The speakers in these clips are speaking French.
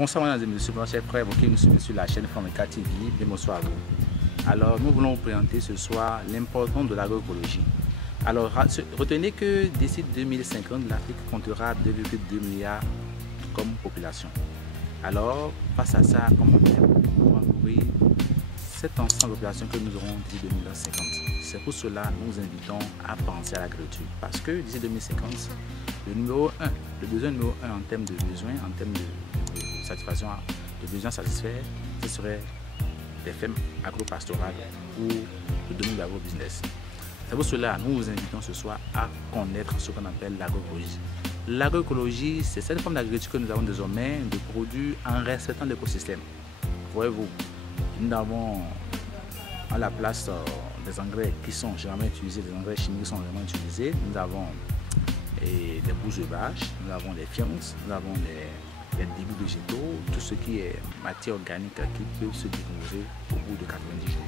Bonsoir mesdames et messieurs, chers frères, vous qui nous suivez sur la chaîne Fameka TV, bien bonsoir à vous. Alors nous voulons vous présenter ce soir l'importance de l'agroécologie. Alors retenez que d'ici 2050, l'Afrique comptera 2,2 milliards comme population. Alors face à ça, comment on fait pour nourrir cet ensemble de population que nous aurons d'ici 2050? C'est pour cela que nous invitons à penser à l'agriculture. Parce que d'ici 2050, le besoin numéro 1 en termes de besoins, en termes de satisfaction de besoins satisfaits, ce serait des fermes agro-pastorales ou le domaine de l'agro-business. C'est pour cela que nous vous invitons ce soir à connaître ce qu'on appelle l'agroécologie. L'agroécologie, c'est cette forme d'agriculture que nous avons désormais de produits en respectant l'écosystème. Voyez-vous, nous avons à la place des engrais qui sont généralement utilisés, des engrais chimiques qui sont vraiment utilisés. Nous avons des bousses de vache, nous avons les fientes, nous avons les débits végétaux, tout ce qui est matière organique qui peut se décomposer au bout de 90 jours.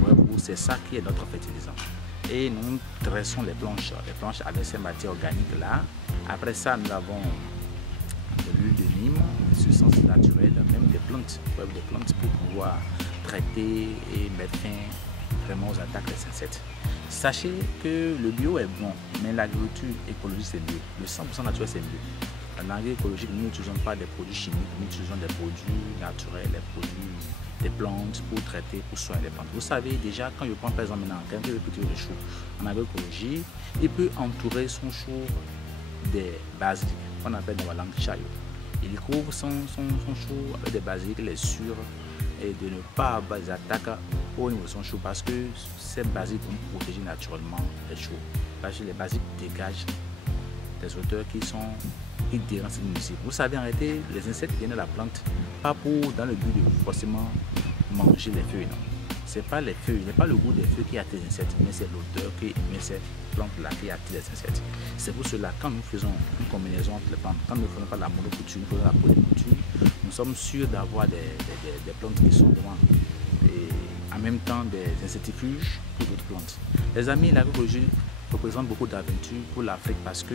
Voyez-vous, c'est ça qui est notre fertilisant. Et nous dressons les planches avec ces matières organiques-là. Après ça, nous avons de l'huile de Nîmes, des substances naturelles, même des plantes pour pouvoir traiter et mettre fin vraiment aux attaques des insectes. Sachez que le bio est bon, mais l'agriculture écologique c'est mieux. Le 100% naturel c'est mieux. En agroécologique, nous n'utilisons pas des produits chimiques, nous utilisons des produits naturels, des plantes pour traiter, pour soigner les plantes. Vous savez déjà, quand je prends par exemple maintenant quelqu'un qui veut cultiver le chou en agroécologie, il peut entourer son chou des basiliques, qu'on appelle dans la langue chaillot. Il couvre son chou avec des basiliques, les sûrs, et de ne pas avoir des attaques au niveau de son chou parce que ces basiliques vont protéger naturellement les choux. Parce que les basiliques dégagent des odeurs qui dérangent les nuisibles. Vous savez, en réalité, les insectes viennent de la plante, pas dans le but de forcément manger les feuilles. Non. Ce n'est pas les feuilles, n'est pas le goût des feuilles qui attire les insectes, mais c'est l'odeur qui met ces plantes-là qui attire les insectes. C'est pour cela, quand nous faisons une combinaison entre les plantes, quand nous ne faisons pas la monoculture, nous faisons la polyculture, nous sommes sûrs d'avoir des plantes qui sont vraiment en même temps des insectifuges pour d'autres plantes. Les amis, l'agroécologie représente beaucoup d'aventures pour l'Afrique parce que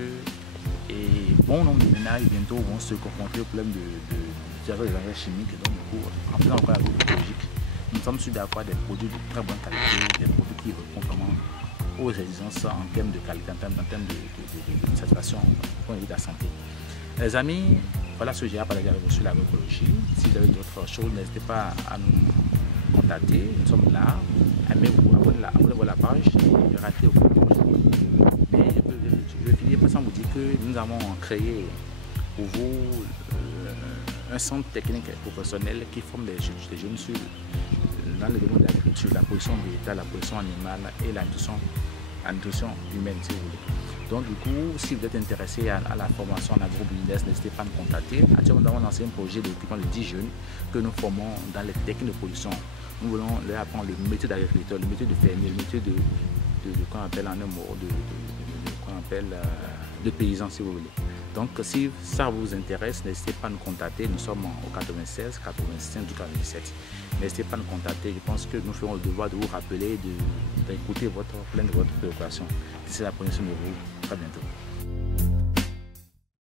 bon nombre de ménages bientôt vont se confronter au problème des engrais chimiques. Donc du coup, en faisant encore l'agroécologique, nous sommes sûrs d'avoir des produits de très bonne qualité, des produits qui répondent vraiment aux exigences en termes de qualité, en termes de satisfaction au point de vue de la santé. Les amis, voilà ce que j'ai à parler avec vous sur l'agroécologie. Si vous avez d'autres choses, n'hésitez pas à nous contacter. Nous sommes là. Abonnez-vous à la page et ratez aucun projet. Mais je vais finir par vous dire que nous avons créé pour vous un centre technique et professionnel qui forme les jeunes dans le domaine de l'agriculture, la production végétale, la production animale et la nutrition humaine, si vous voulez. Donc du coup, si vous êtes intéressé à la formation en agro-business, n'hésitez pas à nous contacter. Actuellement, nous avons lancé un projet d'équipement de 10 jeunes que nous formons dans les techniques de production. Nous voulons leur apprendre le métier d'agriculteur, le métier de fermier, le métier qu'on appelle en un mot, de paysan, si vous voulez. Donc si ça vous intéresse, n'hésitez pas à nous contacter. Nous sommes au 96 85 97. N'hésitez pas à nous contacter. Je pense que nous ferons le devoir de vous rappeler, d'écouter votre préoccupation. D'ici la prochaine de vous. À bientôt.